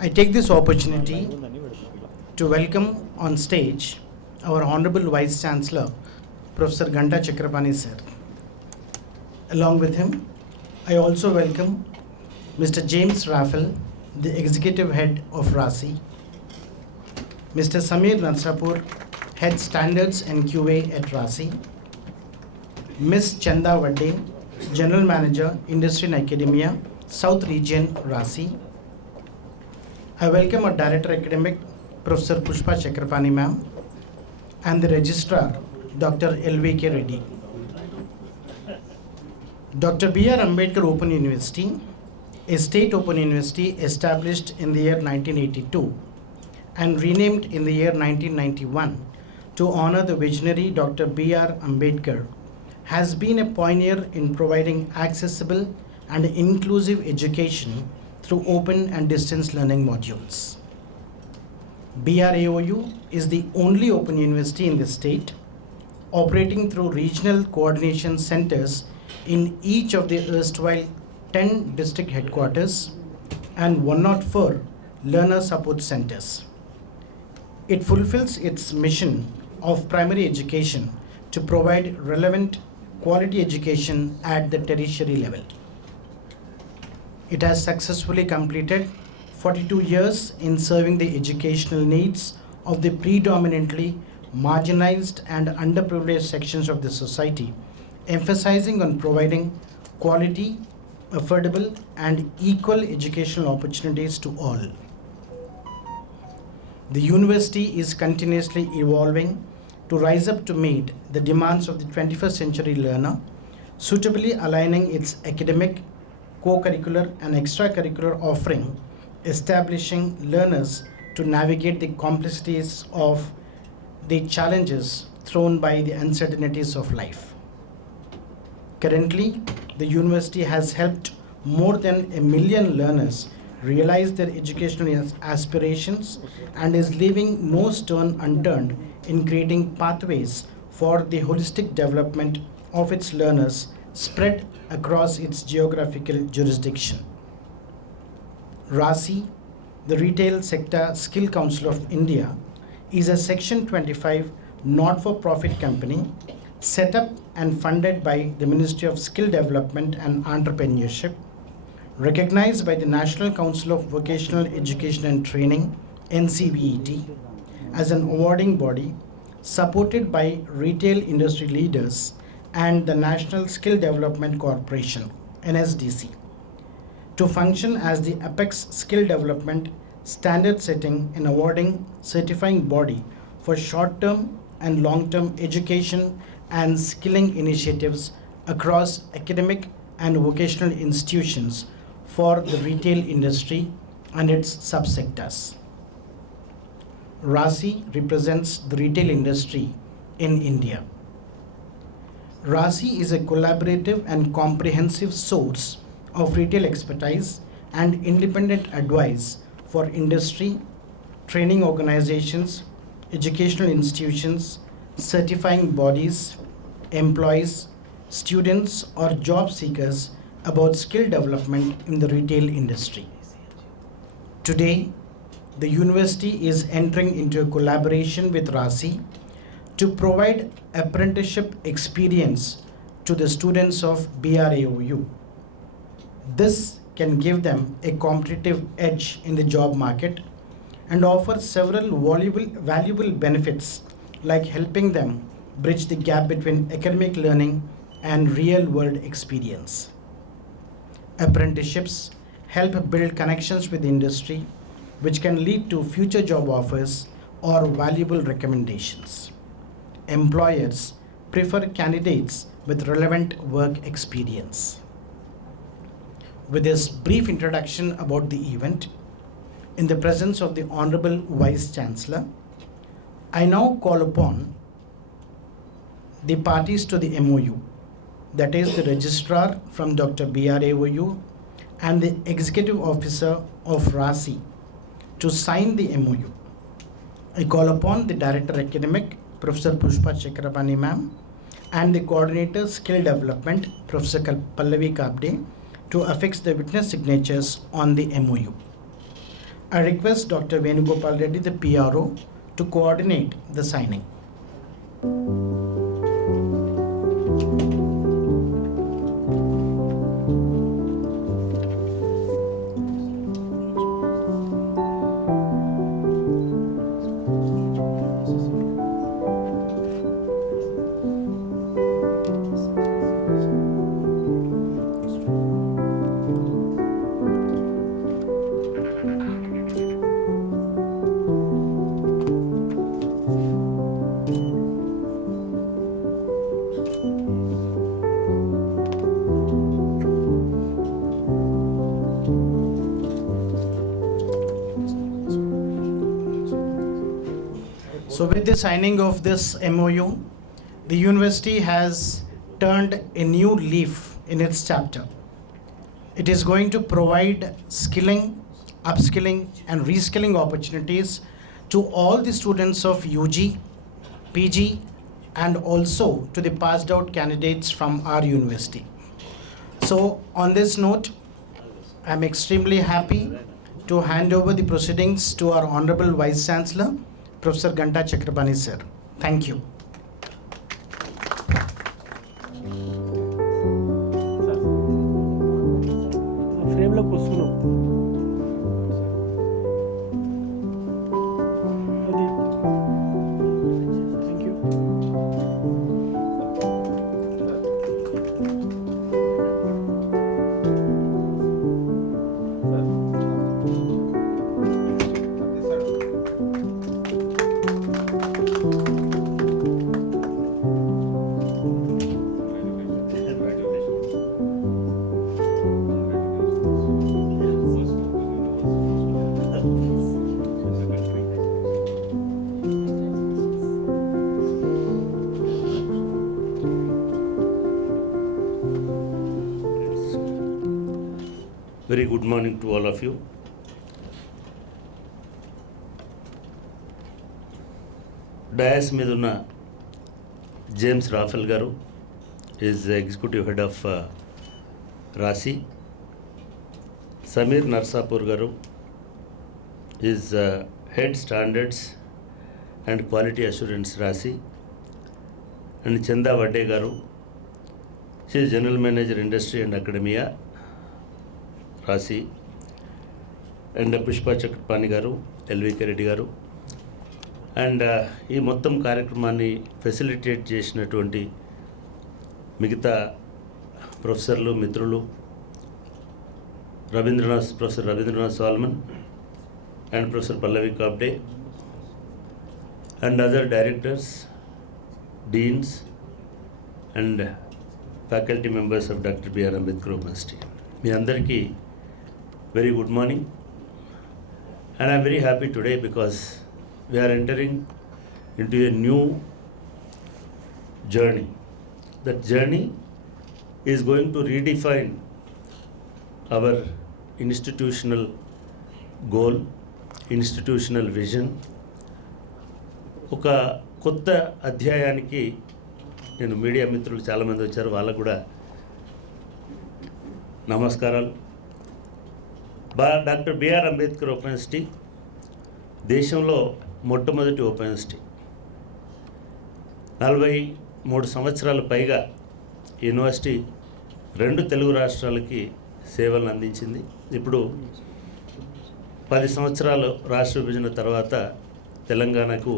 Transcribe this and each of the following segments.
I take this opportunity to welcome on stage our Honorable Vice Chancellor, Professor Ganta Chakrapani sir. Along with him, I also welcome Mr. James Raffel, the Executive Head of RASCI, Mr. Samir Nansapur, Head Standards and QA at RASCI, Ms. Chanda Vadde, General Manager, Industry and Academia, South Region, RASCI. I welcome our Director Academic, Professor Pushpa Chakrapani ma'am, and the Registrar, Dr. L.V.K. Reddy. Dr. B.R. Ambedkar Open University, a state open university established in the year 1982 and renamed in the year 1991 to honor the visionary Dr. B.R. Ambedkar, has been a pioneer in providing accessible and inclusive education through open and distance learning modules. BRAOU is the only open university in the state, operating through regional coordination centers in each of the erstwhile 10 district headquarters and 104 learner support centers. It fulfills its mission of primary education to provide relevant quality education at the tertiary level. It has successfully completed 42 years in serving the educational needs of the predominantly marginalized and underprivileged sections of the society, emphasizing on providing quality, affordable, and equal educational opportunities to all. The university is continuously evolving to rise up to meet the demands of the 21st century learner, suitably aligning its academic, co-curricular, and extracurricular offering, establishing learners to navigate the complexities of the challenges thrown by the uncertainties of life. Currently, the university has helped more than 1 million learners realize their educational aspirations and is leaving no stone unturned in creating pathways for the holistic development of its learners spread across its geographical jurisdiction. RASCI, the Retail Sector Skill Council of India, is a Section 25 not-for-profit company set up and funded by the Ministry of Skill Development and Entrepreneurship, recognized by the National Council of Vocational Education and Training, NCVET, as an awarding body, supported by retail industry leaders and the National Skill Development Corporation, NSDC, to function as the apex skill development, standard setting and awarding certifying body for short-term and long-term education and skilling initiatives across academic and vocational institutions for the retail industry and its subsectors. RASCI represents the retail industry in India. RASCI is a collaborative and comprehensive source of retail expertise and independent advice for industry, training organizations, educational institutions, certifying bodies, employees, students, or job seekers about skill development in the retail industry. Today, the university is entering into a collaboration with RASCI to provide apprenticeship experience to the students of BRAOU. This can give them a competitive edge in the job market and offer several valuable benefits, like helping them bridge the gap between academic learning and real-world experience. Apprenticeships help build connections with industry, which can lead to future job offers or valuable recommendations. Employers prefer candidates with relevant work experience. With this brief introduction about the event, in the presence of the Honorable Vice Chancellor, I now call upon the parties to the MOU, that is the Registrar from Dr. BRAOU and the Executive Officer of RASCI, to sign the MOU. I call upon the Director Academic, Professor Pushpa Chakrapani ma'am, and the Coordinator Skill Development, Professor Pallavi Kabde, to affix the witness signatures on the MOU. I request Dr. Venugopal Reddy, the PRO, to coordinate the signing. So with the signing of this MOU, the university has turned a new leaf in its chapter. It is going to provide skilling, upskilling and reskilling opportunities to all the students of UG, PG and also to the passed out candidates from our university. So on this note, I'm extremely happy to hand over the proceedings to our Honorable Vice Chancellor, Professor Ganta Chakrapani sir. Thank you. ఫ్రేమ్లో కూర్చున్నాం అది thank you Very good morning to all of you. Dais Miduna James Rafael Garu is the executive head of RASCI. Samir Narsapur Garu is head standards and quality assurance RASCI. And Chanda Vade Garu, she is general manager industry and academia RASCI. And Pushpa Chakrapani Garu, LVK Reddy Garu. And ఈ మొత్తం కార్యక్రమాన్ని facilitate చేసినటువంటి మిగతా ప్రొఫెసర్లు మిత్రులు professor Ravindranath Solomon and professor Pallavi Kabde and other directors, deans and faculty members of doctor BR Ambedkar university, మీ అందరికీ very good morning. And I'm very happy today because we are entering into a new journey. That journey is going to redefine our institutional goal, institutional vision. ఒక కొత్త అధ్యాయానికి నేను media మిత్రులు చాలామంది వచ్చారు, వాళ్ళకు కూడా నమస్కారాలు. డాక్టర్ బిఆర్ అంబేద్కర్ యూనివర్సిటీ దేశంలో మొట్టమొదటి ఓపెన్ యూనివర్సిటీ. 43 సంవత్సరాల పైగా యూనివర్సిటీ 2 తెలుగు రాష్ట్రాలకి సేవలను అందించింది. ఇప్పుడు 10 సంవత్సరాలు రాష్ట్ర విభజన తర్వాత తెలంగాణకు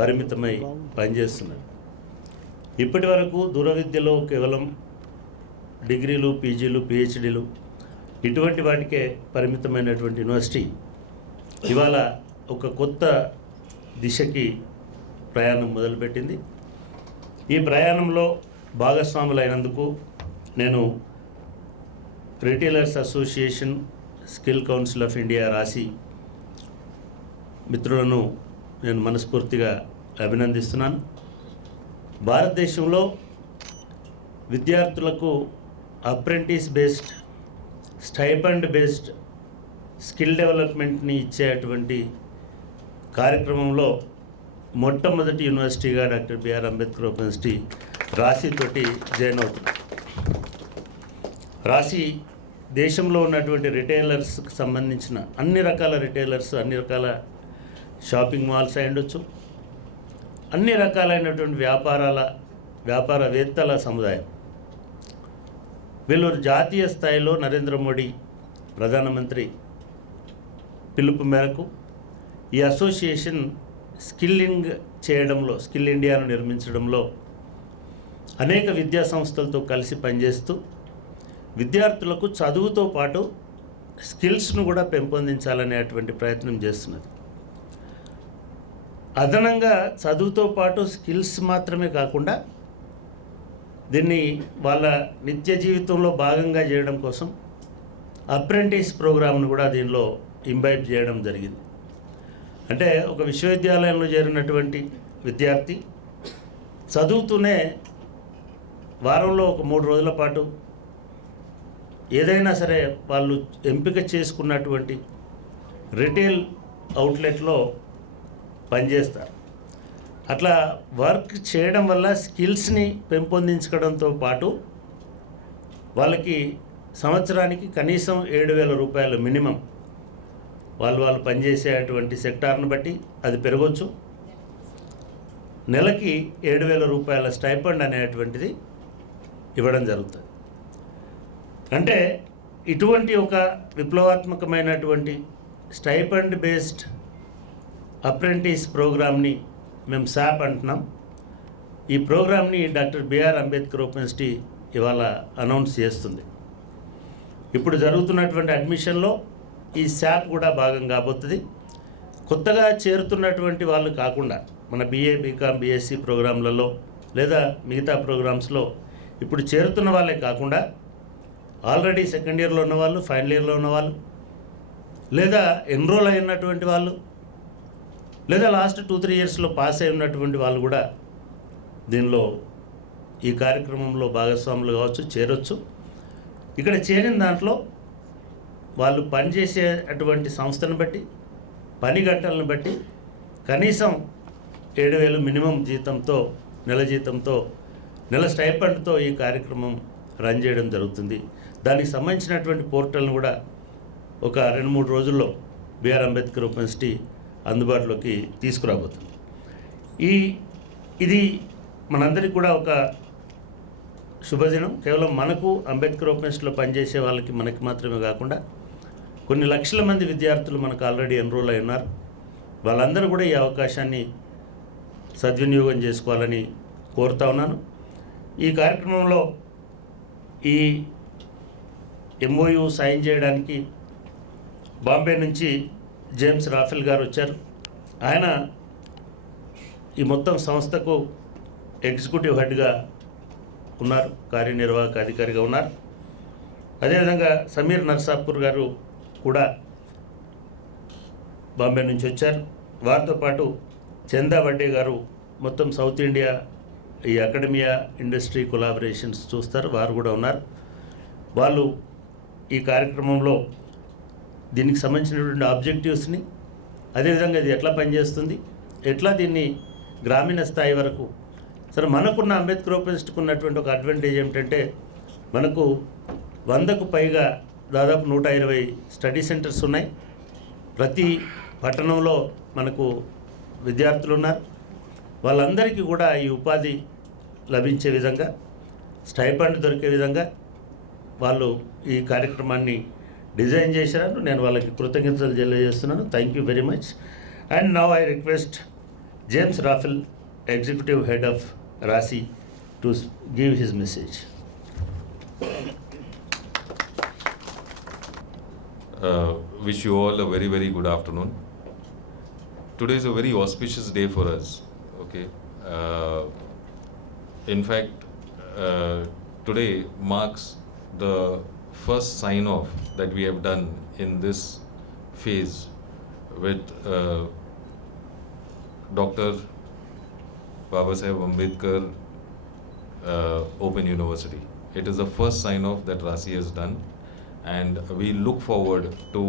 పరిమితమై పనిచేస్తున్నారు. ఇప్పటి వరకు దూర విద్యలో కేవలం డిగ్రీలు, పీజీలు, పిహెచ్డీలు ఇటువంటి వాటికే పరిమితమైనటువంటి యూనివర్సిటీ ఇవాళ ఒక కొత్త దిశకి ప్రయాణం మొదలుపెట్టింది. ఈ ప్రయాణంలో భాగస్వాములైనందుకు నేను retailers association, skill council of India, RASCI మిత్రులను నేను మనస్ఫూర్తిగా అభినందిస్తున్నాను. భారతదేశంలో విద్యార్థులకు apprentice based, stipend based skill డెవలప్మెంట్ని ఇచ్చేటువంటి కార్యక్రమంలో మొట్టమొదటి యూనివర్సిటీగా doctor BR Ambedkar university RASCI తోటి జాయిన్ అవుతుంది. రాశి దేశంలో ఉన్నటువంటి రిటైలర్స్కి సంబంధించిన అన్ని రకాల రిటైలర్స్, అన్ని రకాల షాపింగ్ మాల్స్ అయి ఉండొచ్చు, అన్ని రకాలైనటువంటి వ్యాపారవేత్తల సముదాయం, వీళ్ళు జాతీయ స్థాయిలో నరేంద్ర మోడీ ప్రధానమంత్రి పిలుపు మేరకు ఈ అసోసియేషన్ స్కిల్లింగ్ చేయడంలో, స్కిల్ ఇండియాను నిర్మించడంలో అనేక విద్యా సంస్థలతో కలిసి పనిచేస్తూ విద్యార్థులకు చదువుతో పాటు స్కిల్స్ను కూడా పెంపొందించాలనేటువంటి ప్రయత్నం చేస్తున్నది. అదనంగా చదువుతో పాటు స్కిల్స్ మాత్రమే కాకుండా దీన్ని వాళ్ళ నిత్య జీవితంలో భాగంగా చేయడం కోసం అప్రెంటిస్ ప్రోగ్రామ్ను కూడా దీనిలో ఇంబైబ్ చేయడం జరిగింది. అంటే ఒక విశ్వవిద్యాలయంలో చేరినటువంటి విద్యార్థి చదువుతూనే వారంలో ఒక 3 రోజుల పాటు ఏదైనా సరే వాళ్ళు ఎంపిక చేసుకున్నటువంటి రిటైల్ అవుట్లెట్లో పనిచేస్తారు. అట్లా వర్క్ చేయడం వల్ల స్కిల్స్ని పెంపొందించడంతో పాటు వాళ్ళకి సంవత్సరానికి కనీసం 7,000 రూపాయలు మినిమం, వాళ్ళు పనిచేసేటువంటి సెక్టార్ను బట్టి అది పెరగవచ్చు, నెలకి 7,000 రూపాయల స్టైపెండ్ అనేటువంటిది ఇవ్వడం జరుగుతుంది. అంటే ఇటువంటి ఒక విప్లవాత్మకమైనటువంటి స్టైపెండ్ బేస్డ్ అప్రెంటిస్ ప్రోగ్రామ్ని మేము SAP అంటున్నాం. ఈ ప్రోగ్రామ్ని డాక్టర్ బిఆర్ అంబేద్కర్ యూనివర్సిటీ ఇవాళ అనౌన్స్ చేస్తుంది. ఇప్పుడు జరుగుతున్నటువంటి అడ్మిషన్లో ఈ SAP కూడా భాగం కాబోతుంది. కొత్తగా చేరుతున్నటువంటి వాళ్ళు కాకుండా మన BA, BCom, BSc ప్రోగ్రాంలలో లేదా మిగతా ప్రోగ్రామ్స్లో ఇప్పుడు చేరుతున్న వాళ్ళే కాకుండా ఆల్రెడీ సెకండ్ ఇయర్లో ఉన్నవాళ్ళు, ఫైనల్ ఇయర్లో ఉన్నవాళ్ళు, లేదా ఎన్రోల్ అయినటువంటి వాళ్ళు, లేదా లాస్ట్ 2-3 ఇయర్స్లో పాస్ అయి ఉన్నటువంటి వాళ్ళు కూడా దీనిలో ఈ కార్యక్రమంలో భాగస్వాములు కావచ్చు, చేరొచ్చు. ఇక్కడ చేరిన దాంట్లో వాళ్ళు పనిచేసేటువంటి సంస్థను బట్టి, పని గంటలను బట్టి కనీసం 7,000 మినిమం జీతంతో, నెల జీతంతో, నెల స్టైపెండ్తో ఈ కార్యక్రమం రన్ చేయడం జరుగుతుంది. దానికి సంబంధించినటువంటి పోర్టల్ను కూడా ఒక 2-3 రోజుల్లో బిఆర్ అంబేద్కర్ యూనివర్సిటీ అందుబాటులోకి తీసుకురాబోతుంది. ఇది మనందరికీ కూడా ఒక శుభదినం. కేవలం మనకు అంబేద్కర్ యూనివర్సిటీలో పనిచేసే వాళ్ళకి, మనకి మాత్రమే కాకుండా కొన్ని లక్షల మంది విద్యార్థులు మనకు ఆల్రెడీ ఎన్రోల్ అయి ఉన్నారు. వాళ్ళందరూ కూడా ఈ అవకాశాన్ని సద్వినియోగం చేసుకోవాలని కోరుతా ఉన్నాను. ఈ కార్యక్రమంలో ఈ MOU సైన్ చేయడానికి బాంబే నుంచి జేమ్స్ రాఫెల్ గారు వచ్చారు. ఆయన ఈ మొత్తం సంస్థకు ఎగ్జిక్యూటివ్ హెడ్గా ఉన్నారు, కార్యనిర్వాహక అధికారిగా ఉన్నారు. అదేవిధంగా సమీర్ నర్సాపూర్ గారు కూడా బాంబే నుంచి వచ్చారు. వారితో పాటు చందా వడ్డే గారు మొత్తం సౌత్ ఇండియా ఈ అకాడమియా ఇండస్ట్రీ కొలాబరేషన్స్ చూస్తారు, వారు కూడా ఉన్నారు. వాళ్ళు ఈ కార్యక్రమంలో దీనికి సంబంధించినటువంటి ఆబ్జెక్టివ్స్ని, అదేవిధంగా ఇది ఎట్లా పనిచేస్తుంది, ఎట్లా దీన్ని గ్రామీణ స్థాయి వరకు, సరే మనకున్న అంబేద్కర్ యూనివర్సిటీకి ఉన్నటువంటి ఒక అడ్వాంటేజ్ ఏమిటంటే మనకు 100కు పైగా దాదాపు 120 స్టడీ సెంటర్స్ ఉన్నాయి. ప్రతి పట్టణంలో మనకు విద్యార్థులు ఉన్నారు. వాళ్ళందరికీ కూడా ఈ ఉపాధి లభించే విధంగా, స్టైపెండ్ దొరికే విధంగా వాళ్ళు ఈ కార్యక్రమాన్ని డిజైన్ చేశారు. నేను వాళ్ళకి కృతజ్ఞతలు తెలియజేస్తున్నాను. Thank you very much. And now I request James Raphael, executive head of RASCI, to give his message. Wish you all a very, very good afternoon. Today is a very auspicious day for us. Okay. In fact, today marks the first sign-off that we have done in this phase with Dr. Babasaheb Ambedkar Open University. It is the first sign-off that RASCI has done, and we look forward to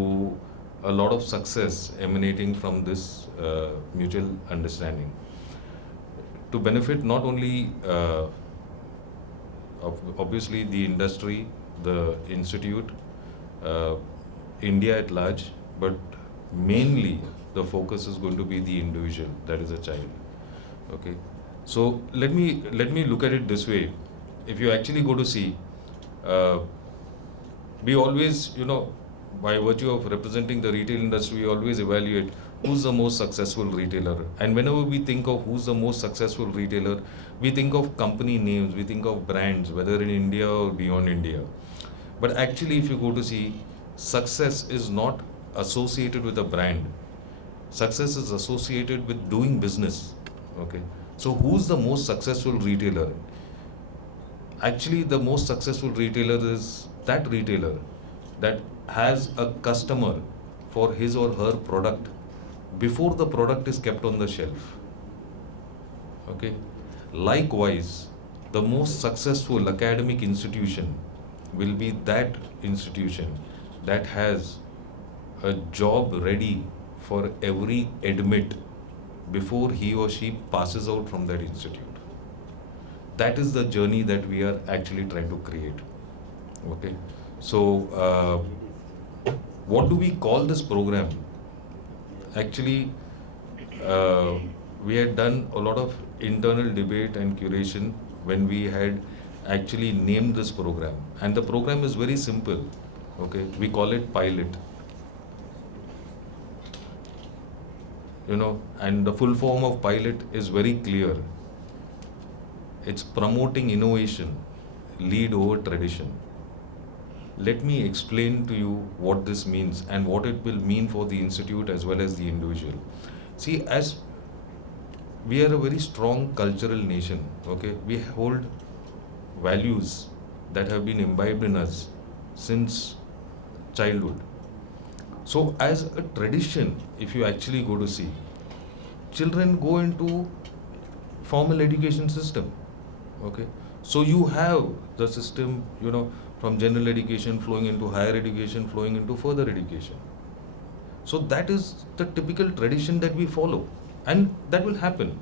a lot of success emanating from this mutual understanding to benefit not only obviously the industry, the institute, uh, India at large, but mainly the focus is going to be the individual, that is a child. Okay, so let me look at it this way. If you actually go to see, uh, we always, by virtue of representing the retail industry, we always evaluate who's the most successful retailer. And whenever we think of who's the most successful retailer, we think of company names, we think of brands, whether in India or beyond India. But actually, if you go to see, success is not associated with a brand. Success is associated with doing business. Okay. So who's the most successful retailer? Actually, the most successful retailer is that retailer that has a customer for his or her product before the product is kept on the shelf. Okay. Likewise, the most successful academic institution will be that institution that has a job ready for every admit before he or she passes out from that institute. That is the journey that we are actually trying to create. Okay. So, what do we call this program? Actually, we had done a lot of internal debate and curation when we had actually named this program. And the program is very simple. Okay. We call it pilot. And the full form of pilot is very clear. It's promoting innovation, lead over tradition. Let me explain to you what this means and what it will mean for the institute as well as the individual. See, as we are a very strong cultural nation, okay, we hold values that have been imbibed in us since childhood. So as a tradition, if you actually go to see, children go into formal education system. Okay. So you have the system, from general education flowing into higher education, flowing into further education. So that is the typical tradition that we follow, and that will happen.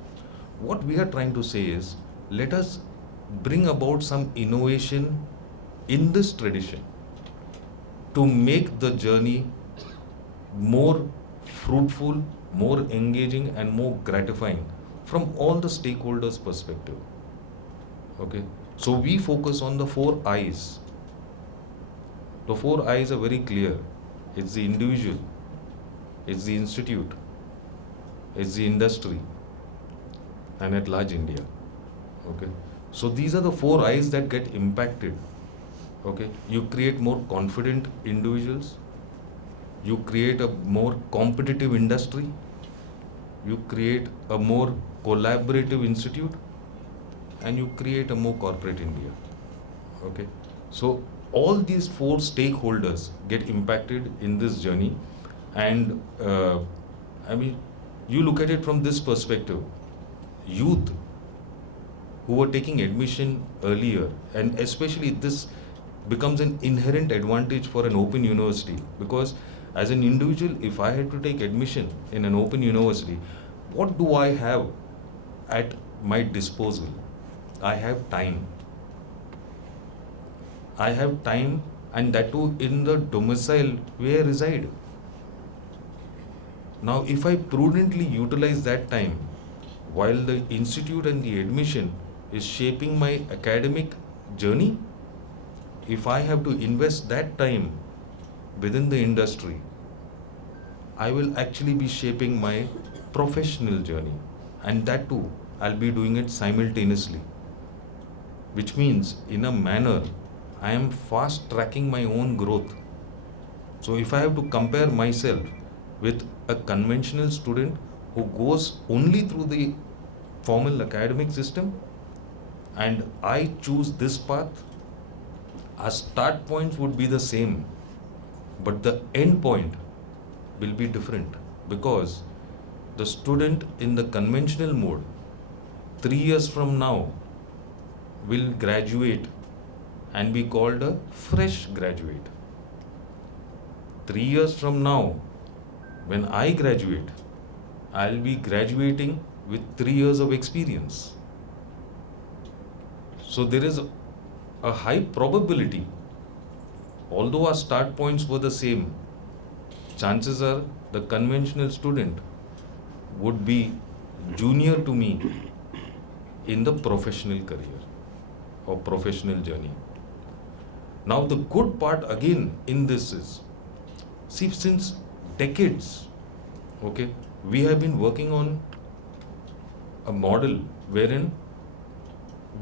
What we are trying to say is, let us bring about some innovation in this tradition to make the journey more fruitful, more engaging, and more gratifying from all the stakeholders' perspective. Okay. So we focus on the 4 I's. The 4 I's are very clear. It's the individual, it's the institute, it's the industry, and at large India. Okay. So these are the 4 I's that get impacted. Okay. You create more confident individuals, you create a more competitive industry, you create a more collaborative institute, and you create a more corporate India. Okay. So all these 4 stakeholders get impacted in this journey. And you look at it from this perspective. Youth who are taking admission earlier, and especially this becomes an inherent advantage for an open university, because as an individual, if I had to take admission in an open university, what do I have at my disposal? I have time. I have time, and that too in the domicile where I reside. Now, if I prudently utilize that time while the institute and the admission is shaping my academic journey, if I have to invest that time within the industry, I will actually be shaping my professional journey, and that too I'll be doing it simultaneously, which means in a manner I am fast tracking my own growth. So if I have to compare myself with a conventional student who goes only through the formal academic system, and I choose this path, our start points would be the same, but the end point will be different, because the student in the conventional mode 3 years from now will graduate and be called a fresh graduate. 3 years from now, when I graduate, I'll be graduating with 3 years of experience. So there is a high probability although our start points were the same, chances are the conventional student would be junior to me in the professional career or professional journey. Now the good part again in this is, see, since decades, okay, we have been working on a model wherein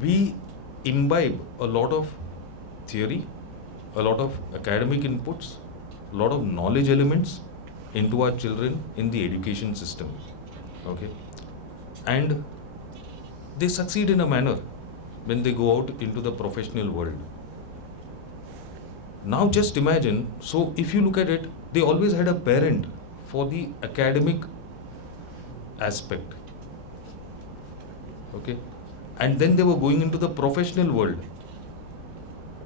we imbibe a lot of theory, a lot of academic inputs, a lot of knowledge elements into our children in the education system, okay, and they succeed in a manner when they go out into the professional world. Now just imagine, so if you look at it, they always had a parent for the academic aspect, okay, and then they were going into the professional world,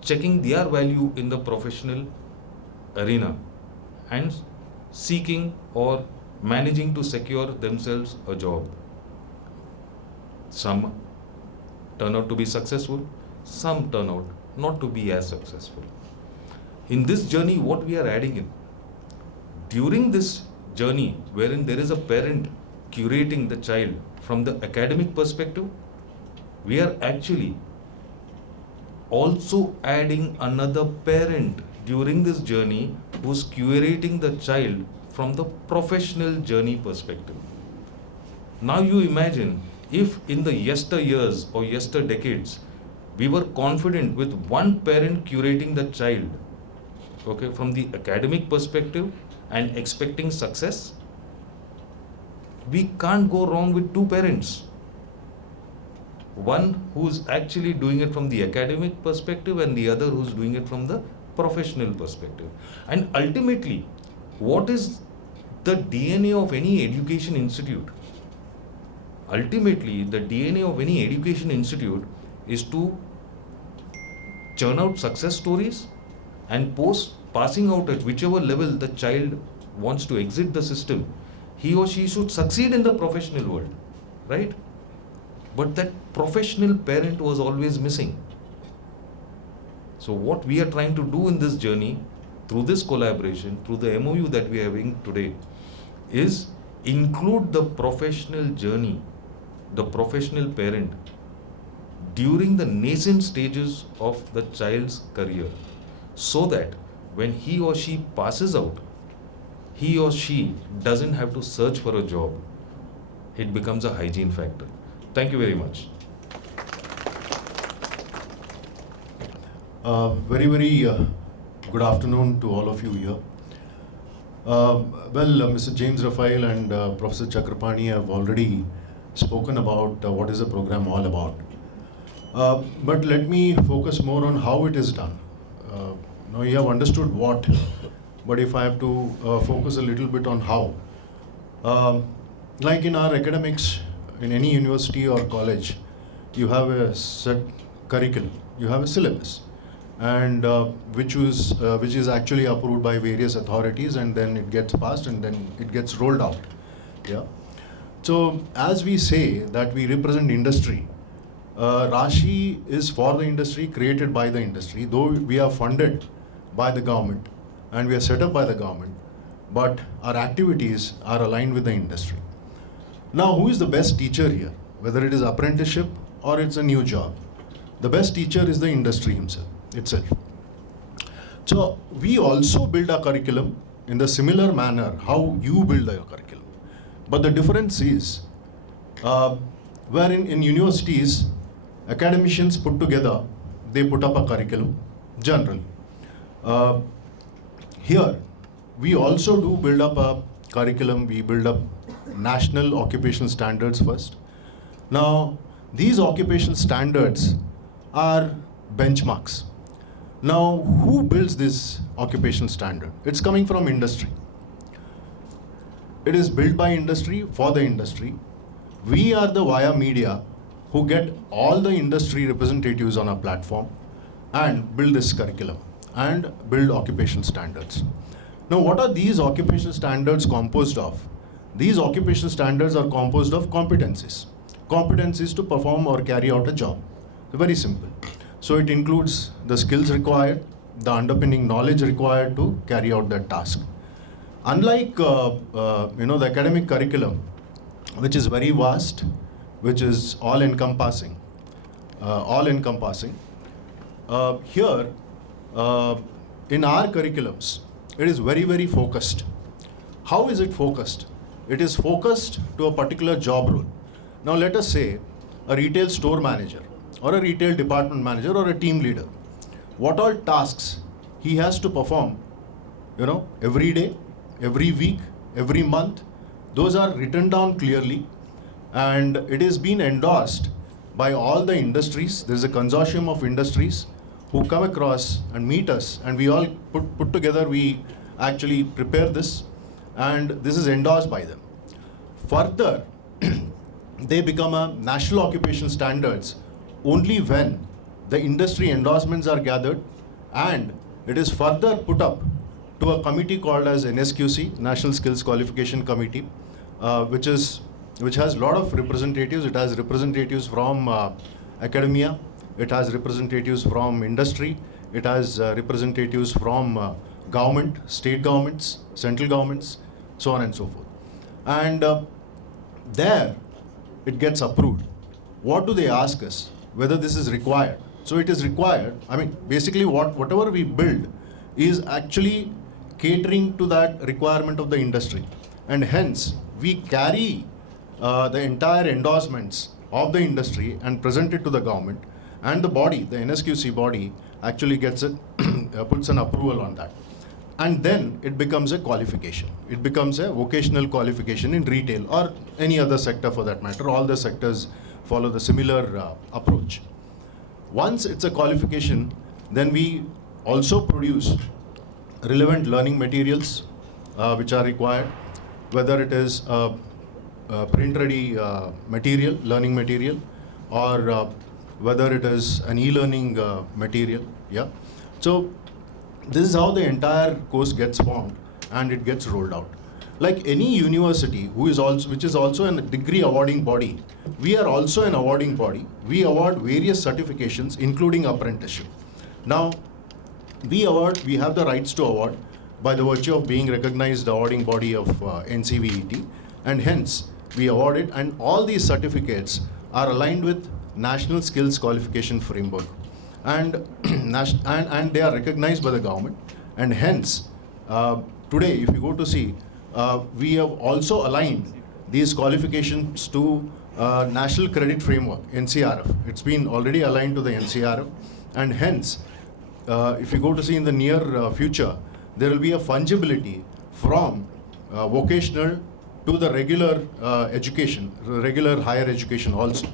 checking their value in the professional arena and seeking or managing to secure themselves a job. Some turn out to be successful, some turn out not to be as successful. In this journey, what we are adding in, during this journey wherein there is a parent curating the child from the academic perspective, we are actually also adding another parent during this journey who's curating the child from the professional journey perspective. Now you imagine if in the yesteryears or yesterdecades we were confident with one parent curating the child, okay, from the academic perspective and expecting success, we can't go wrong with two parents. One who's actually doing it from the academic perspective and the other who's doing it from the professional perspective. And ultimately, what is the DNA of any education institute? Ultimately, the DNA of any education institute is to churn out success stories and passing out at whichever level the child wants to exit the system, he or she should succeed in the professional world, right? But that professional parent was always missing. So what we are trying to do in this journey, through this collaboration, through the MOU that we are having today, is include the professional journey, the professional parent, during the nascent stages of the child's career, so that when he or she passes out, he or she doesn't have to search for a job. It becomes a hygiene factor. Thank you very much. Very good afternoon to all of you here. Mr. James Raphael and Professor Chakrapani have already spoken about what is the program all about. But let me focus more on how it is done. Now you have understood what, but if I have to focus a little bit on how. Like in our academics, in any university or college, you have a set curriculum, you have a syllabus, and which is actually approved by various authorities, and then it gets passed and then it gets rolled out. Yeah. So as we say that we represent industry, RASCI is for the industry, created by the industry, though we are funded by the government and we are set up by the government, but our activities are aligned with the industry. Now, who is the best teacher here? Whether it is apprenticeship or it's a new job, the best teacher is the industry itself. So we also build our curriculum in the similar manner how you build your curriculum. But the difference is, wherein in universities, academicians put together, they put up a curriculum, generally. Here, we also do build up a curriculum, we build up national occupational standards first. Now, these occupational standards are benchmarks. Now, who builds this occupational standard? It's coming from industry. It is built by industry for the industry. We are the via media who get all the industry representatives on our platform and build this curriculum and build occupational standards. Now, what are these occupational standards composed of? These occupational standards are composed of competencies. Competencies to perform or carry out a job. Very simple. So it includes the skills required, the underpinning knowledge required to carry out that task. Unlike the academic curriculum, which is very vast, which is all-encompassing, here in our curriculums, it is very, very focused. How is it focused? It is focused to a particular job role. Now let us say a retail store manager or a retail department manager or a team leader. What all tasks he has to perform, every day, every week, every month, those are written down clearly, and it is being endorsed by all the industries. There is a consortium of industries who come across and meet us, and we all put together, we actually prepare this, and this is endorsed by them. Further, they become a national occupation standards only when the industry endorsements are gathered, and it is further put up to a committee called as NSQC, National Skills Qualification Committee, which has a lot of representatives. It has representatives from academia, it has representatives from industry, it has representatives from government, state governments, central governments, so on and so forth. And there it gets approved. What do they ask us? Whether this is required. So it is required. I mean, basically whatever we build is actually catering to that requirement of the industry. And hence, we carry the entire endorsements of the industry and present it to the government, and the body, the NSQC body, actually gets it, puts an approval on that. And then it becomes a qualification. It becomes a vocational qualification in retail or any other sector for that matter. All the sectors follow the similar approach. Once it's a qualification, then we also produce relevant learning materials which are required, whether it is print-ready material, learning material, or whether it is an e-learning material. Yeah. So this is how the entire course gets formed and it gets rolled out. Like any university which is also a degree awarding body, we are also an awarding body. We award various certifications, including apprenticeship. Now, we have the rights to award by the virtue of being recognized awarding body of NCVET, and hence we award it, and all these certificates are aligned with National Skills Qualification Framework, and they are recognized by the government, and hence today if you go to see, we have also aligned these qualifications to National Credit Framework, NCRF. It's been already aligned to the NCRF, and hence if you go to see in the near future, there will be a fungibility from vocational to the regular education, regular higher education also.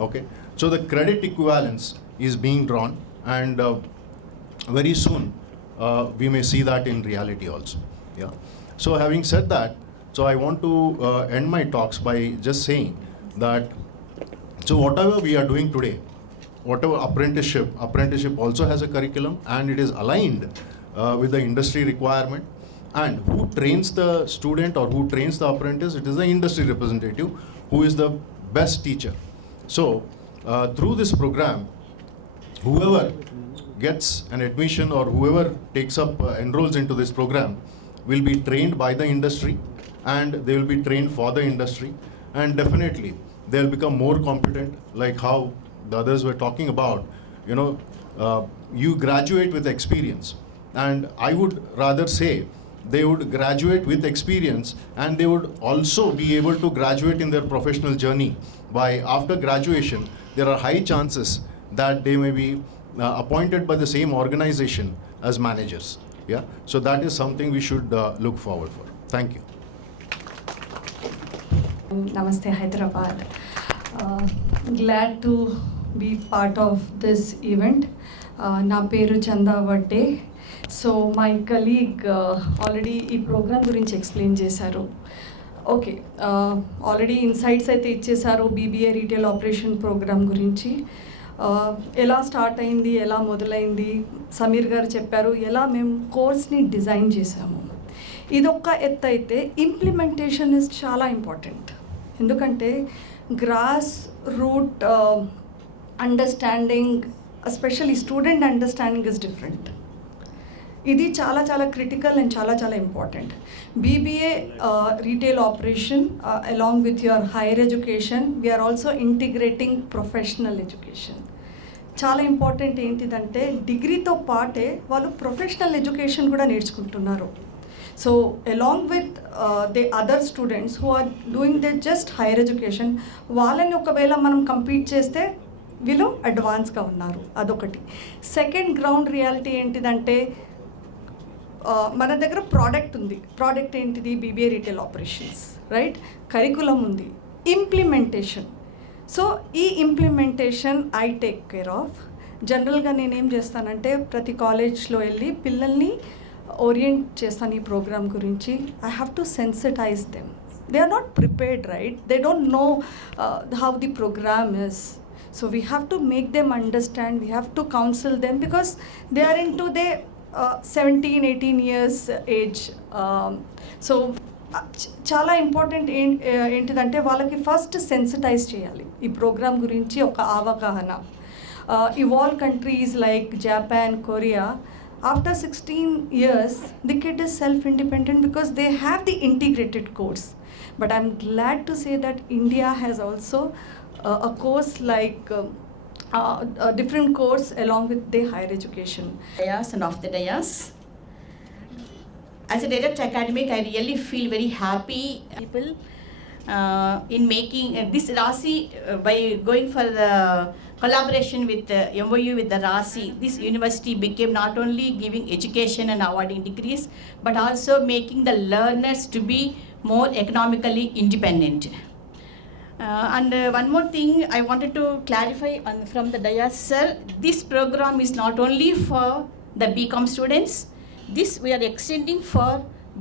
Okay, so the credit equivalence is being drawn, and very soon we may see that in reality also. Yeah. So having said that, so I want to end my talks by just saying that, so whatever we are doing today, whatever apprenticeship also has a curriculum, and it is aligned with the industry requirement. And who trains the student or who trains the apprentice? It is the industry representative who is the best teacher. So through this program, whoever gets an admission or whoever takes up, enrolls into this program will be trained by the industry, and they will be trained for the industry, and definitely they'll become more competent, like how the others were talking about. You graduate with experience, and I would rather say they would graduate with experience, and they would also be able to graduate in their professional journey. By after graduation, there are high chances that they may be appointed by the same organization as managers. Yeah, so that is something we should look forward for. Thank you. Namaste Hyderabad. Glad to be part of this event. Na peru Chanda Vadde. So my colleague already ఈ program గురించి explain చేశారు. Okay, already insights అయితే ఇచ్చేశారు BBA retail operation programme గురించి. ఎలా start అయింది, ఎలా మొదలైంది, సమీర్ గారు చెప్పారు ఎలా మేము కోర్స్ని డిజైన్ చేశాము. ఇదొక్క ఎత్తు అయితే ఇంప్లిమెంటేషన్ ఇస్ చాలా ఇంపార్టెంట్. ఎందుకంటే grass root understanding, especially student understanding is different. ఇది చాలా చాలా క్రిటికల్ అండ్ చాలా చాలా important. BBA retail operation along with your higher education we're also integrating professional education. చాలా ఇంపార్టెంట్ ఏంటిదంటే డిగ్రీతో పాటే వాళ్ళు ప్రొఫెషనల్ ఎడ్యుకేషన్ కూడా నేర్చుకుంటున్నారు. So along with the other students who are doing they just higher education, వాళ్ళని ఒకవేళ మనం కంపీట్ చేస్తే వీళ్ళు అడ్వాన్స్గా ఉన్నారు. అదొకటి. సెకండ్ గ్రౌండ్ రియాలిటీ ఏంటిదంటే మన దగ్గర ప్రోడక్ట్ ఉంది. ప్రోడక్ట్ ఏంటిది? BBA retail operations, right? Curriculum ఉంది, ఇంప్లిమెంటేషన్. సో ఈ implementation I take care of. జనరల్గా నేనేం చేస్తానంటే ప్రతి కాలేజ్లో వెళ్ళి పిల్లల్ని ఓరియంట్ చేస్తాను ఈ ప్రోగ్రామ్ గురించి. I have to sensitize them. They are not prepared, right? They don't know how the program is. So we have to make them understand, we have to counsel them because they are into their 17-18 years age. So చాలా important ఏంటిదంటే వాళ్ళకి first sensitise చేయాలి ఈ program గురించి ఒక అవగాహన. Evolve countries like Japan, Korea, after 16 years the kid is self-independent because they have the integrated course. But I'm glad to say that India has also a course like a different course along with the higher education. Dayas and off the dayas. As a direct academic, I really feel very happy people in making this RASCI by going for the collaboration with MOU with the RASCI. This university became not only giving education and awarding degrees, but also making the learners to be more economically independent. And one more thing I wanted to clarify from the dais, sir. This program is not only for the BCom students. This we are extending for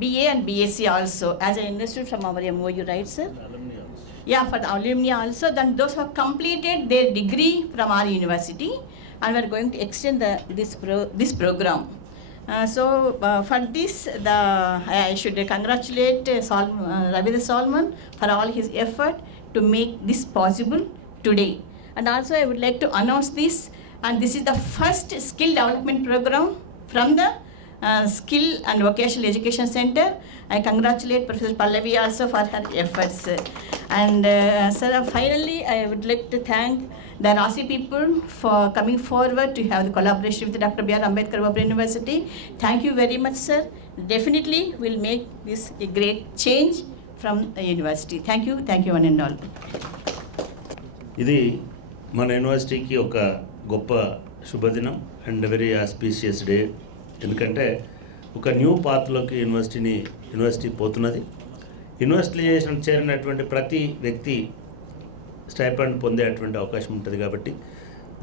BA and BSc also, as I understood from our MOU, right, sir? Alumni also. Yeah, for the alumni also. Then those who have completed their degree from our university, and we are going to extend this program. For this, I should congratulate Ravindra Solomon for all his effort to make this possible today. And also I would like to announce this, and this is the first skill development program from the Skill and Vocational Education Center. I congratulate Professor Pallavi also for her efforts. And sir, finally I would like to thank the RASCI people for coming forward to have the collaboration with Dr. B.R. Ambedkar Open University. Thank you very much, sir. Definitely we'll make this a great change from the university. Thank you one and all. ఇది మన యూనివర్సిటీకి ఒక గొప్ప శుభదినం and very auspicious day. ఎందుకంటే ఒక new పాత్లోకి university పోతున్నది. University చేరినటువంటి ప్రతి వ్యక్తి స్టైపెండ్ పొందేటువంటి అవకాశం ఉంటుంది. కాబట్టి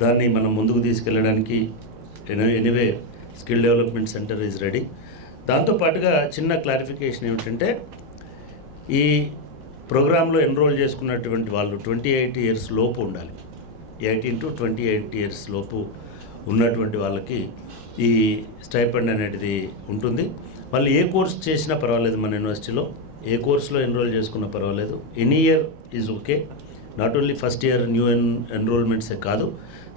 దాన్ని మనం ముందుకు తీసుకెళ్ళడానికి anyway skill development centre is ready. దాంతోపాటుగా చిన్న క్లారిఫికేషన్ ఏమిటంటే ఈ ప్రోగ్రాంలో ఎన్రోల్ చేసుకున్నటువంటి వాళ్ళు 28 years లోపు ఉండాలి. 18 to 28 years లోపు ఉన్నటువంటి వాళ్ళకి ఈ స్టైపెండ్ అనేది ఉంటుంది. వాళ్ళు ఏ కోర్స్ చేసినా పర్వాలేదు, మన యూనివర్సిటీలో ఏ కోర్సులో ఎన్రోల్ చేసుకున్నా పర్వాలేదు. Any year is okay. Not only first year new ఎన్రోల్మెంట్సే కాదు,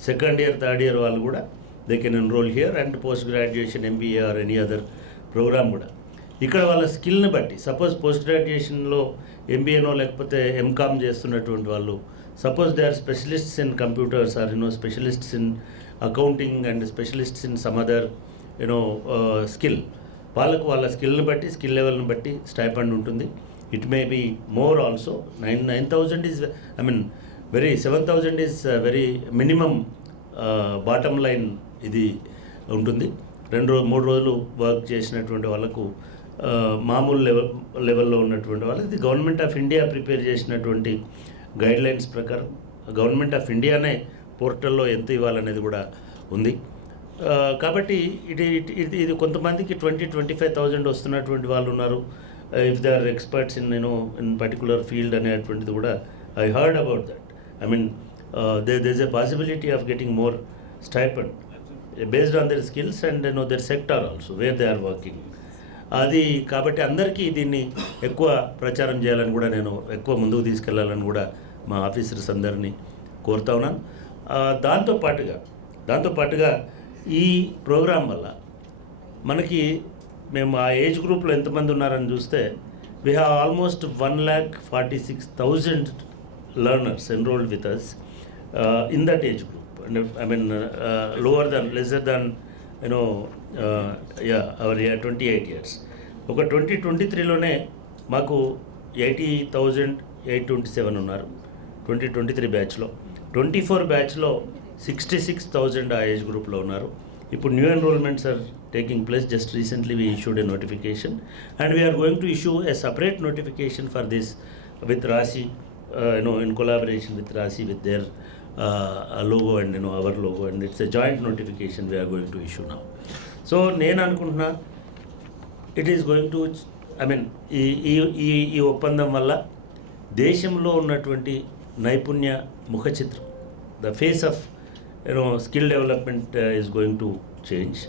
సెకండ్ ఇయర్ థర్డ్ ఇయర్ వాళ్ళు కూడా they can enrol here. And post graduation MBA or any other programme కూడా ఇక్కడ వాళ్ళ స్కిల్ని బట్టి, సపోజ్ పోస్ట్ గ్రాడ్యుయేషన్లో MBAనో లేకపోతే MCOM చేస్తున్నటువంటి వాళ్ళు, suppose they are specialists in computers or specialists in accounting and specialists in some other skill, వాళ్ళ స్కిల్ని బట్టి, స్కిల్ లెవెల్ని బట్టి స్టైపెండ్ ఉంటుంది. It may be more also. 9,000 is very 7,000 is very minimum bottom line ఇది ఉంటుంది. 2-3 రోజులు వర్క్ చేసినటువంటి వాళ్ళకు మామూలు లెవెల్లో ఉన్నటువంటి వాళ్ళకి ఇది గవర్నమెంట్ ఆఫ్ ఇండియా ప్రిపేర్ చేసినటువంటి గైడ్లైన్స్ ప్రకారం గవర్నమెంట్ ఆఫ్ ఇండియానే పోర్టల్లో ఎంత ఇవ్వాలనేది కూడా ఉంది. కాబట్టి ఇది కొంతమందికి 20,000-25,000 వస్తున్నటువంటి వాళ్ళు ఉన్నారు. If they are experts in particular field అనేటువంటిది కూడా I heard about that. There is a possibility of getting more stipend based on their skills and their sector also where they are working. అది కాబట్టి అందరికీ దీన్ని ఎక్కువ ప్రచారం చేయాలని కూడా, నేను ఎక్కువ ముందుకు తీసుకెళ్లాలని కూడా మా ఆఫీసర్స్ అందరినీ కోరుతా ఉన్నాను. దాంతోపాటుగా ఈ ప్రోగ్రాం వల్ల మనకి మేము ఆ ఏజ్ గ్రూప్లో ఎంతమంది ఉన్నారని చూస్తే we have almost 1,46,000 learners enrolled with us in that age group. And I mean lesser than our 28 years. ఒక 2023లోనే మాకు 80,827 ఉన్నారు 2023 బ్యాచ్లో. 24 బ్యాచ్లో 66,000 ఆ ఏజ్ గ్రూప్లో ఉన్నారు. ఇప్పుడు new enrolments are taking place. Just recently we issued a notification, and we are going to issue a separate notification for this with RASCI, in collaboration with RASCI, with their logo and our logo, and it's a joint notification we are going to issue now. So నేను అనుకుంటున్నా it is going to, I mean ఈ ఒప్పందం వల్ల దేశంలో ఉన్నటువంటి నైపుణ్య ముఖ చిత్రం, the face of skill development is going to change.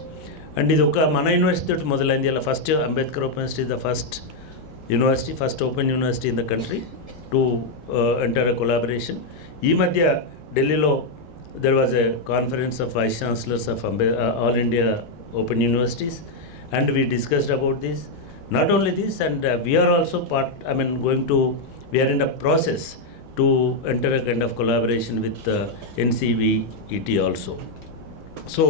And ఇది ఒక మన యూనివర్సిటీ తోటి మొదలైంది. అలా first Ambedkar open university the first university, first open university in the country to enter a collaboration. ఈ మధ్య ఢిల్లీలో there was a conference of vice chancellors of all India open universities, and we discussed about this. Not only this, and we're also we're in the process to enter a kind of collaboration with NCVET also. So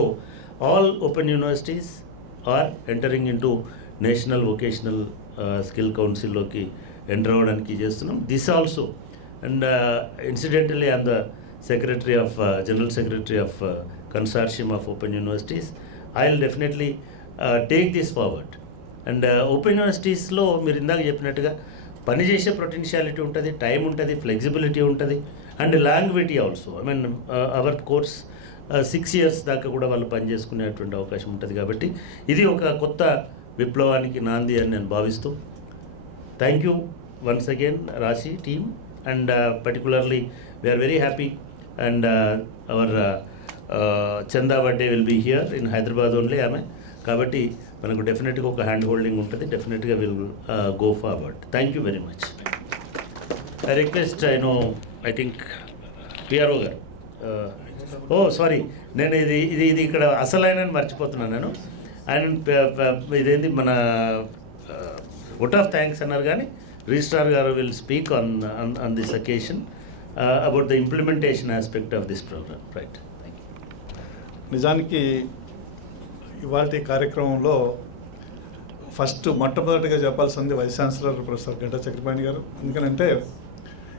all open universities are entering into National Vocational Skill Council loki enter avvadaniki chestunam. This also, and incidentally I'm the secretary of general secretary of consortium of open universities. I'll definitely take this forward. And open universities lo meer indaga cheppinattuga pani chese potentiality untadi, time untadi, flexibility untadi, and language also. I mean our course 6 years దాకా కూడా వాళ్ళు పనిచేసుకునేటువంటి అవకాశం ఉంటుంది. కాబట్టి ఇది ఒక కొత్త విప్లవానికి నాంది అని నేను భావిస్తూ, thank you once again RASCI team, and particularly we're very happy, and our Chanda birthday will be here in Hyderabad only ఆమె. కాబట్టి మనకు డెఫినెట్గా ఒక హ్యాండ్ హోల్డింగ్ ఉంటుంది, డెఫినెట్గా will go forward. Thank you very much. I request I think PRO garu, sorry నేను ఇది ఇక్కడ అసలైన మర్చిపోతున్నాను నేను. అండ్ ఇదేంటి మన ఓట్ ఆఫ్ థ్యాంక్స్ అన్నారు, కానీ రిజిస్ట్రార్ గారు will speak on this occasion about the implementation aspect of this program. Right. నిజానికి ఇవాళ కార్యక్రమంలో ఫస్ట్ మొట్టమొదటిగా చెప్పాల్సింది vice chancellor professor Ganta Chakrapani గారు. ఎందుకంటే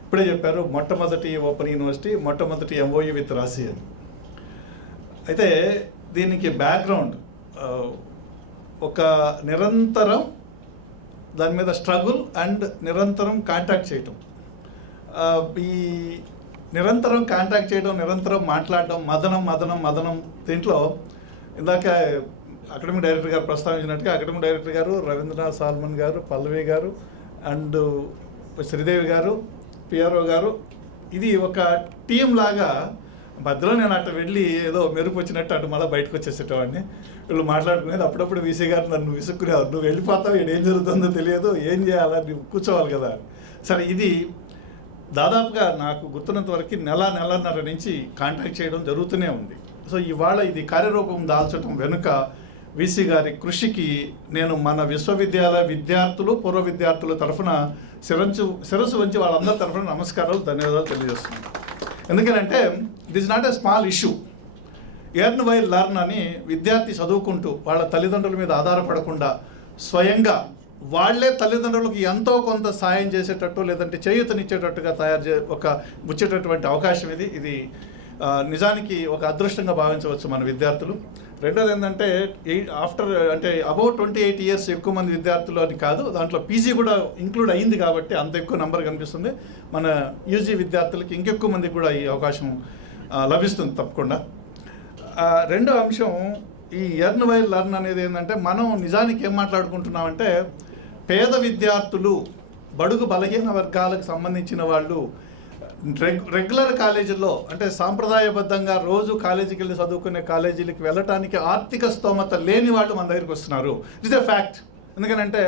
ఇప్పుడే చెప్పారు మొట్టమొదటి ఓపెన్ యూనివర్సిటీ, మొట్టమొదటి MOU విత్ రాసి అని. అయితే దీనికి బ్యాక్గ్రౌండ్ ఒక నిరంతరం దాని మీద స్ట్రగుల్ అండ్ నిరంతరం కాంటాక్ట్ చేయటం. ఈ నిరంతరం కాంటాక్ట్ చేయడం, నిరంతరం మాట్లాడడం, మదనం దీంట్లో ఇందాక అకాడమిక్ డైరెక్టర్ గారు ప్రస్తావించినట్టుగా అకాడమిక్ డైరెక్టర్ గారు రవీంద్రనాథ్ సాల్మన్ గారు, పల్లవి గారు, అండ్ శ్రీదేవి గారు, పిఆర్ఓ గారు, ఇది ఒక టీం లాగా. మధ్యలో నేను అట్లా వెళ్ళి ఏదో మెరుపు వచ్చినట్టు అటు మళ్ళీ బయటకు వచ్చేసేటవాడిని. వీళ్ళు మాట్లాడుకునేది. అప్పుడప్పుడు వీసీ గారు నన్ను విసుక్కునేవారు, నువ్వు వెళ్ళిపోతావు, ఏం జరుగుతుందో తెలియదు, ఏం చేయాలా, నువ్వు కూర్చోవాలి కదా. సరే, ఇది దాదాపుగా నాకు గుర్తున్నంత వరకు నెలన్నర నుంచి కాంటాక్ట్ చేయడం జరుగుతూనే ఉంది. సో ఇవాళ ఇది కార్యరూపం దాల్చడం వెనుక వీసీ గారి కృషికి నేను మన విశ్వవిద్యాలయ విద్యార్థులు, పూర్వ విద్యార్థుల తరఫున శిరస్సు వంచి వాళ్ళందరి తరఫున నమస్కారాలు, ధన్యవాదాలు తెలియజేస్తున్నాను. ఎందుకంటే it is not a small issue. Earn while learn అని విద్యార్థి చదువుకుంటూ వాళ్ళ తల్లిదండ్రుల మీద ఆధారపడకుండా స్వయంగా వాళ్ళే తల్లిదండ్రులకు ఎంతో కొంత సాయం చేసేటట్టు, లేదంటే చేయూతనిచ్చేటట్టుగా వచ్చేటటువంటి అవకాశం ఇది నిజానికి ఒక అదృష్టంగా భావించవచ్చు మన విద్యార్థులు. రెండోది ఏంటంటే అబౌట్ 28 years ఎక్కువ మంది విద్యార్థులు అని కాదు, దాంట్లో పీజీ కూడా ఇంక్లూడ్ అయింది కాబట్టి అంత ఎక్కువ నెంబర్ కనిపిస్తుంది. మన యూజీ విద్యార్థులకి ఇంకెక్కువ మందికి కూడా ఈ అవకాశం లభిస్తుంది తప్పకుండా. రెండో అంశం, ఈ ఎర్న్ వైల్ లర్న్ అనేది ఏంటంటే మనం నిజానికి ఏం మాట్లాడుకుంటున్నామంటే పేద విద్యార్థులు, బడుగు బలహీన వర్గాలకు సంబంధించిన వాళ్ళు రెగ్యులర్ కాలేజీల్లో అంటే సాంప్రదాయబద్ధంగా రోజు కాలేజీకి వెళ్ళి చదువుకునే కాలేజీలకు వెళ్ళటానికి ఆర్థిక స్తోమత లేని వాళ్ళు మన దగ్గరికి వస్తున్నారు. It's a fact. ఎందుకంటే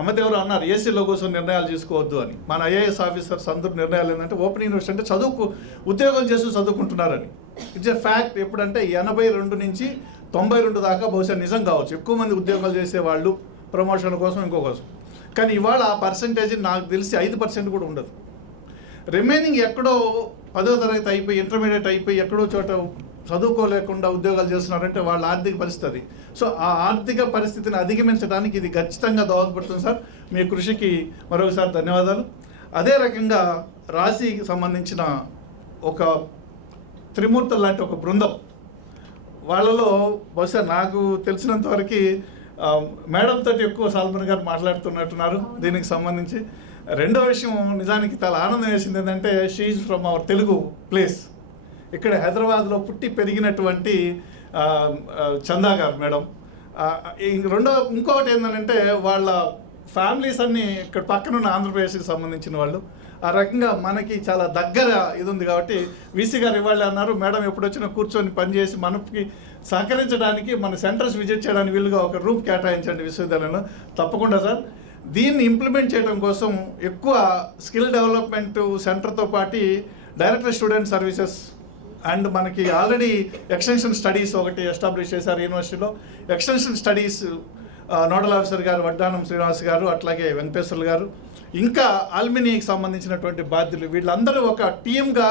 అమ్మదేవరు అన్నారు ఏసీలో కూర్చొని నిర్ణయాలు తీసుకోవద్దు అని. మన IAS ఆఫీసర్స్ అందరూ నిర్ణయాలు ఏంటంటే ఓపెన్ యూనివర్సిటీ అంటే ఉద్యోగం చేస్తూ చదువుకుంటున్నారని. It's a fact. ఎప్పుడంటే 82 నుంచి 92 దాకా బహుశా నిజం కావచ్చు. ఎక్కువ మంది ఉద్యోగాలు చేసేవాళ్ళు ప్రమోషన్ కోసం ఇంకో కోసం. కానీ ఇవాళ ఆ పర్సంటేజ్ నాకు తెలిసి 5% కూడా ఉండదు. రిమైనింగ్ ఎక్కడో 10వ తరగతి అయిపోయి ఇంటర్మీడియట్ అయిపోయి ఎక్కడో చోట చదువుకోలేకుండా ఉద్యోగాలు చేస్తున్నారంటే వాళ్ళ ఆర్థిక పరిస్థితి. సో ఆ ఆర్థిక పరిస్థితిని అధిగమించడానికి ఇది ఖచ్చితంగా దోహదపడుతుంది సార్. మీ కృషికి మరొకసారి ధన్యవాదాలు. అదే రకంగా రాశికి సంబంధించిన ఒక త్రిమూర్తులు లాంటి ఒక బృందం, వాళ్ళలో బహుశా నాకు తెలిసినంతవరకు మేడం తోటి ఎక్కువ సాల్మన్ గారు మాట్లాడుతున్నట్టున్నారు దీనికి సంబంధించి. రెండో విషయం నిజానికి చాలా ఆనందం వేసింది ఏంటంటే, she from our Telugu place. ఇక్కడ హైదరాబాద్లో పుట్టి పెరిగినటువంటి చందా గారు మేడం. ఇంకొకటి ఏంటంటే వాళ్ళ ఫ్యామిలీస్ అన్నీ ఇక్కడ పక్కనున్న ఆంధ్రప్రదేశ్కి సంబంధించిన వాళ్ళు. ఆ రకంగా మనకి చాలా దగ్గర ఇది ఉంది కాబట్టి వీసీ గారు ఇవ్వాలి అన్నారు. మేడం ఎప్పుడు వచ్చినా కూర్చొని పనిచేసి మనకి సహకరించడానికి, మన సెంటర్స్ విజిట్ చేయడానికి వీలుగా ఒక రూమ్ కేటాయించండి విశ్వవిద్యాలయంలో. తప్పకుండా సార్. దీన్ని ఇంప్లిమెంట్ చేయడం కోసం ఎక్కువ స్కిల్ డెవలప్మెంట్ సెంటర్తో పాటు డైరెక్టర్ స్టూడెంట్ సర్వీసెస్ అండ్ మనకి ఆల్రెడీ ఎక్స్టెన్షన్ స్టడీస్ ఒకటి ఎస్టాబ్లిష్ చేశారు యూనివర్సిటీలో. ఎక్స్టెన్షన్ స్టడీస్ నోడల్ ఆఫీసర్ గారు వడ్డానం శ్రీనివాస్ గారు, అట్లాగే వెంకటేశ్వర్లు గారు, ఇంకా ఆల్మినీకి సంబంధించినటువంటి బాధ్యులు, వీళ్ళందరూ ఒక టీమ్గా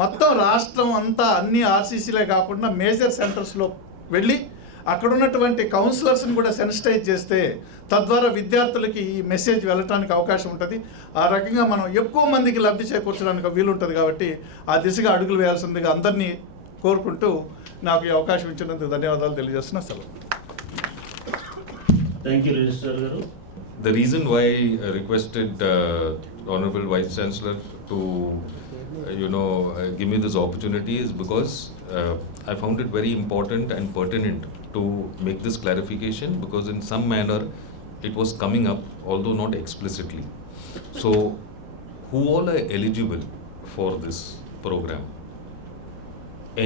మొత్తం రాష్ట్రం అంతా అన్ని ఆర్సీసీలే కాకుండా మేజర్ సెంటర్స్లో వెళ్ళి అక్కడ ఉన్నటువంటి కౌన్సిలర్స్ని కూడా సెన్సిటైజ్ చేస్తే తద్వారా విద్యార్థులకి ఈ మెసేజ్ వెళ్ళటానికి అవకాశం ఉంటుంది. ఆ రకంగా మనం ఎక్కువ మందికి లబ్ధి చేకూర్చడానికి వీలుంటుంది కాబట్టి ఆ దిశగా అడుగులు వేయాల్సిందిగా అందరినీ కోరుకుంటూ నాకు ఈ అవకాశం ఇచ్చినందుకు ధన్యవాదాలు తెలియజేస్తున్నా. సెలవు. థ్యాంక్ యూ రిజిస్ట్రార్ గారు. The reason why I requested Honorable Vice Chancellor to give me this opportunity is because I found it very important and pertinent to make this clarification, because in some manner it was coming up, although not explicitly. So who all are eligible for this program?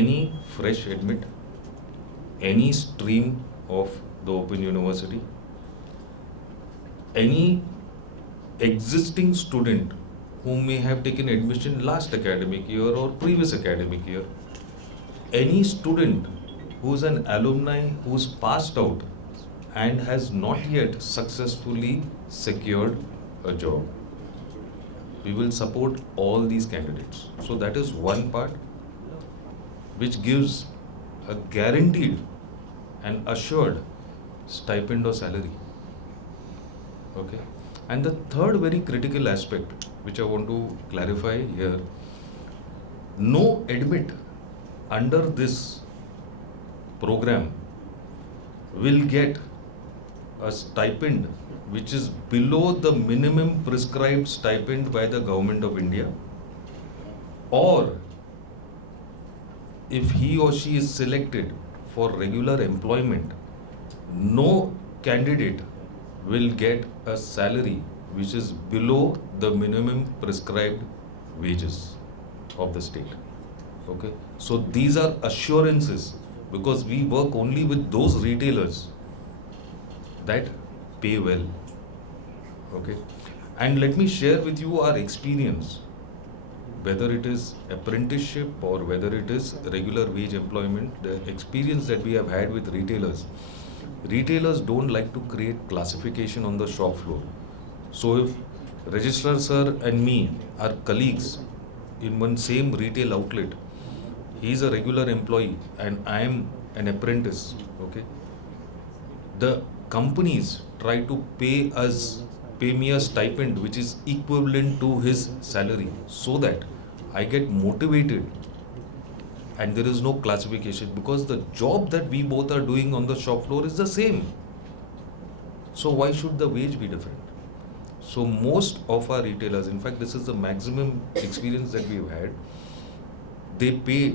Any fresh admit, any stream of the Open University, any existing student who may have taken admission last academic year or previous academic year, any student who is an alumni who's passed out and has not yet successfully secured a job. We will support all these candidates. So that is one part which gives a guaranteed and assured stipend or salary. Okay. And the third very critical aspect which I want to clarify here, no admit under this program will get a stipend which is below the minimum prescribed stipend by the Government of India, or if he or she is selected for regular employment, no candidate will get a salary which is below the minimum prescribed wages of the state. Okay, so these are assurances, because we work only with those retailers that pay well. Okay, and let me share with you our experience, whether it is apprenticeship or whether it is regular wage employment, the experience that we have had with retailers. Retailers don't like to create classification on the shop floor. So if Registrar Sir and me are colleagues in one same retail outlet, he is a regular employee and I am an apprentice, okay, the companies try to pay me a stipend which is equivalent to his salary, so that I get motivated and there is no classification, because the job that we both are doing on the shop floor is the same. So why should the wage be different? So most of our retailers, in fact this is the maximum experience that we've had, they pay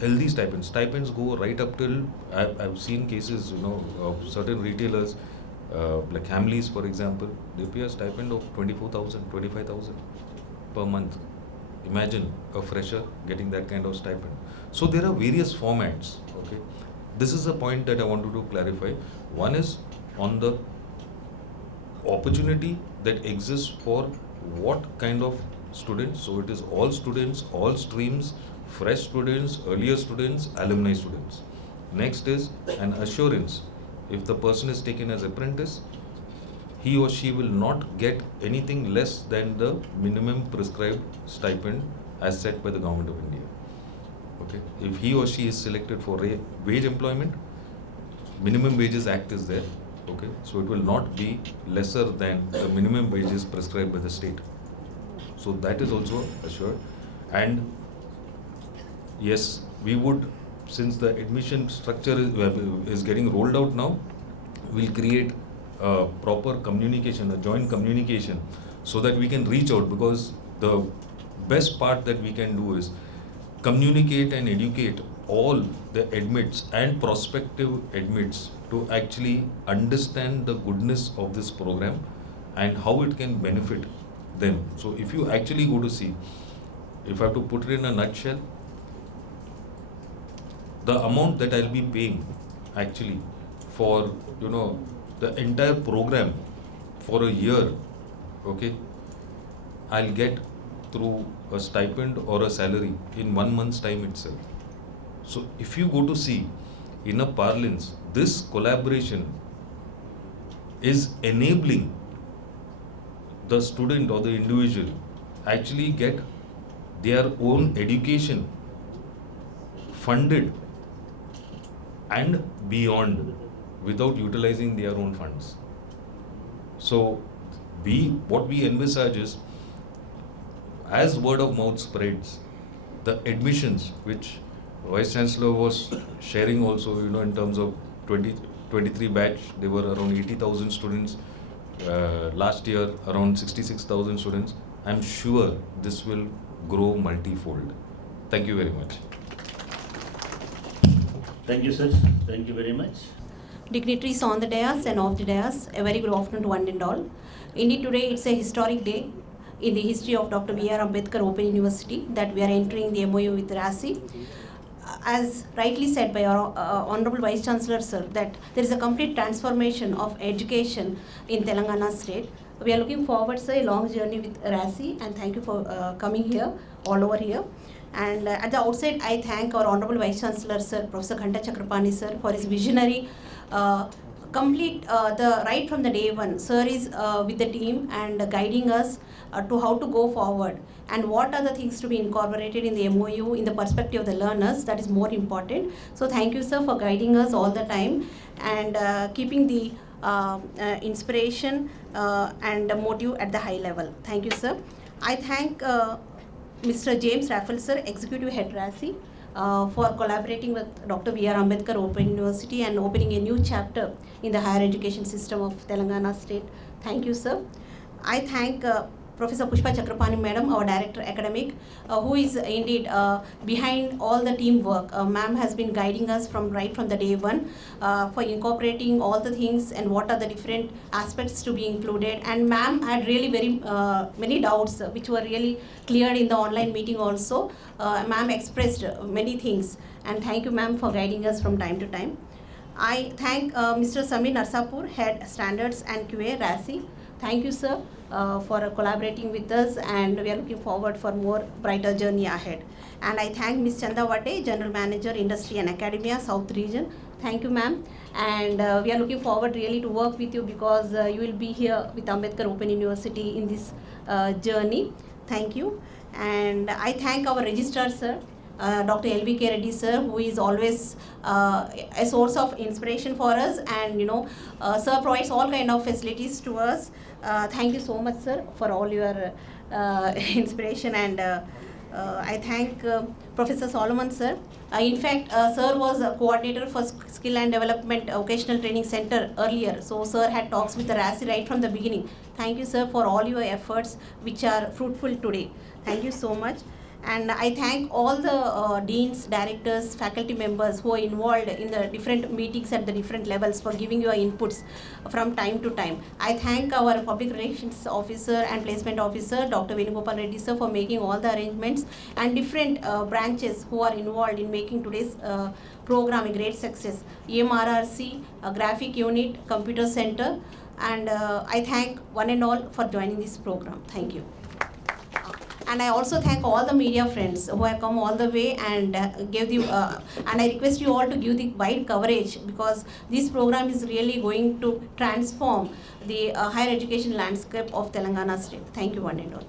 healthy stipends. Stipends go right up till, I've seen cases, of certain retailers, like Hamleys for example, they pay a stipend of 24,000, 25,000 per month. Imagine a fresher getting that kind of stipend. So there are various formats, okay. This is a point that I wanted to clarify. One is on the opportunity that exists for what kind of students. So it is all students, all streams, fresh students, earlier students, alumni students. Next is an assurance. If the person is taken as apprentice, he or she will not get anything less than the minimum prescribed stipend as set by the Government of India. Okay. If he or she is selected for wage employment, minimum wages act is there. Okay. So it will not be lesser than the minimum wages prescribed by the state. So that is also assured. And yes, we would, since the admission structure is getting rolled out now, we'll create a proper communication, a joint communication, so that we can reach out, because the best part that we can do is communicate and educate all the admits and prospective admits to actually understand the goodness of this program and how it can benefit them. So if you actually go to see, if I have to put it in a nutshell, the amount that I'll be paying actually for, the entire program for a year, okay, I'll get through a stipend or a salary in 1 month's time itself. So if you go to see, in a parlance, this collaboration is enabling the student or the individual actually get their own education funded and beyond without utilizing their own funds. So what we envisage is, as word of mouth spreads, the admissions which Vice Chancellor was sharing also, in terms of 2023 batch, there were around 80,000 students. Last year, around 66,000 students. I'm sure this will grow multifold. Thank you very much. Thank you, sir. Thank you very much. Dignitaries on the dais and off the dais, a very good afternoon to one and all. Indeed, today it's a historic day in the history of Dr. B.R. Ambedkar Open University that we are entering the MOU with RASCI. As rightly said by our Honorable Vice Chancellor, sir, that there is a complete transformation of education in Telangana state. We are looking forward, sir, a long journey with RASCI, and thank you for coming here, all over here. And at the outset, I thank our Honorable Vice Chancellor, sir, Professor Ghanta Chakrapani, sir, for his visionary the right from the day one. Sir is with the team and guiding us to how to go forward and what are the things to be incorporated in the MOU in the perspective of the learners. That is more important. So thank you, sir, for guiding us all the time and keeping the inspiration and motive at the high level. Thank you, sir. I thank Mr. James Raffel, sir, Executive Head RASCI, for collaborating with Dr. B.R. Ambedkar Open University and opening a new chapter in the higher education system of Telangana state. Thank you, sir. I thank Professor Pushpa Chakrapani Madam, our Director Academic, who is indeed behind all the teamwork. Ma'am has been guiding us right from the day one for incorporating all the things and what are the different aspects to be included. And ma'am had really very many doubts which were really cleared in the online meeting also. Ma'am expressed many things, and thank you, ma'am, for guiding us from time to time. I thank Mr. Samir Narsapur, Head Standards and QA, RASCI. Thank you, sir, for collaborating with us, and we are looking forward for more brighter journey ahead. And I thank Ms. Chanda Vate, General Manager, Industry and Academia, South Region. Thank you, ma'am. And we are looking forward really to work with you because you will be here with Ambedkar Open University in this journey. Thank you. And I thank our registrar, sir, Dr. L.V.K. Reddy, sir, who is always a source of inspiration for us, and sir provides all kind of facilities to us. Thank you so much, sir, for all your inspiration, and I thank Professor Solomon, sir. In fact, sir was a coordinator for Skill and Development Vocational Training Center earlier, so sir had talks with the RASCI right from the beginning. Thank you, sir, for all your efforts which are fruitful today. Thank you so much. And I thank all the deans, directors, faculty members who are involved in the different meetings at the different levels for giving your inputs from time to time. I thank our public relations officer and placement officer, Dr. Venugopal Reddy, sir, for making all the arrangements, and different branches who are involved in making today's program a great success. EMRRC, Graphic Unit, Computer Center, and I thank one and all for joining this program. Thank you. And I also thank all the media friends who have come all the way and gave the, and I request you all to give the wide coverage, because this program is really going to transform the higher education landscape of Telangana state. Thank you, one and all.